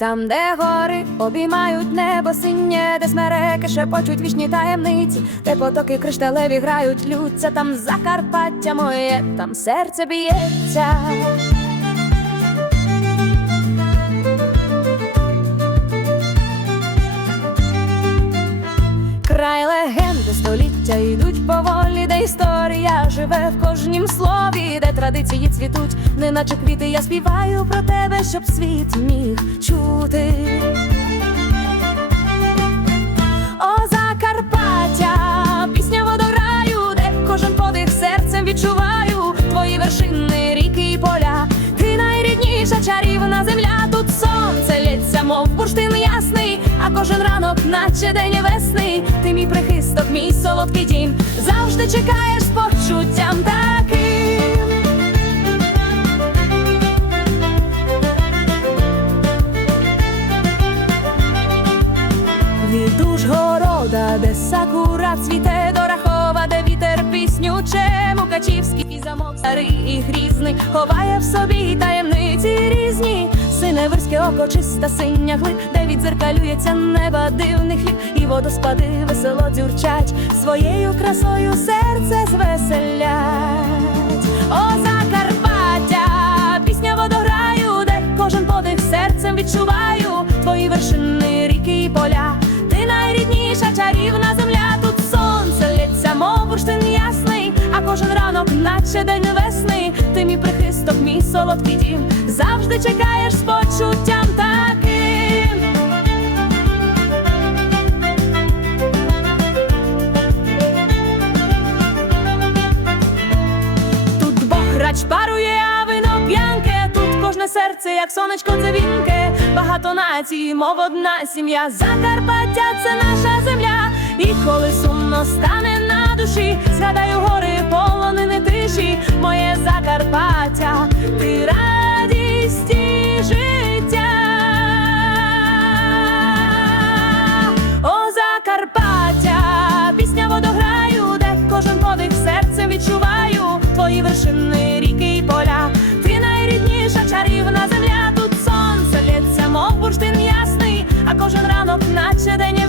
Там, де гори обіймають небо синє, де смереки шепочуть вічні таємниці, де потоки кришталеві грають, лються, там Закарпаття моє, там серце б'ється. Край легенди століття йдуть поволі, де живе в кожнім слові, де традиції цвітуть, неначе квіти, я співаю про тебе, щоб світ міг чути. О, Закарпаття, пісня водораю, де кожен подих серцем відчуваю твої вершини, ріки і поля. Ти найрідніша чарівна земля, тут сонце лється, мов бурштин ясний, а кожен ранок, наче день весни. Ти мій прихисток, мій солодкий дім, завжди чекаєш з де сакура цвіте до Рахова, де вітер пісню че Мукачівський замок старий і грізний, ховає в собі таємниці різні, синевирське око, чиста синя глиб, де відзеркалюється неба дивних ліп, і водоспади весело дзюрчать, своєю красою серце звеселять. О, Закарпаття, пісня водограю, де кожен подих серцем відчуваю наче день весни. Ти мій прихисток, мій солодкий дім, завжди чекаєш з почуттям таким. Тут бограч парує, а вино п'янке. Тут кожне серце, як сонечко дзвінке. Багато націй, мов одна сім'я. Закарпаття це наша земля. І коли сумно стане на душі, згадаю гори, полонини тиші, моє Закарпаття, ти радість життя. О, Закарпаття, пісня водограю, де кожен подих серцем відчуваю твої вершини, ріки і поля. Ти найрідніша чарівна земля, тут сонце лється, мов бурштин ясний, а кожен ранок, наче день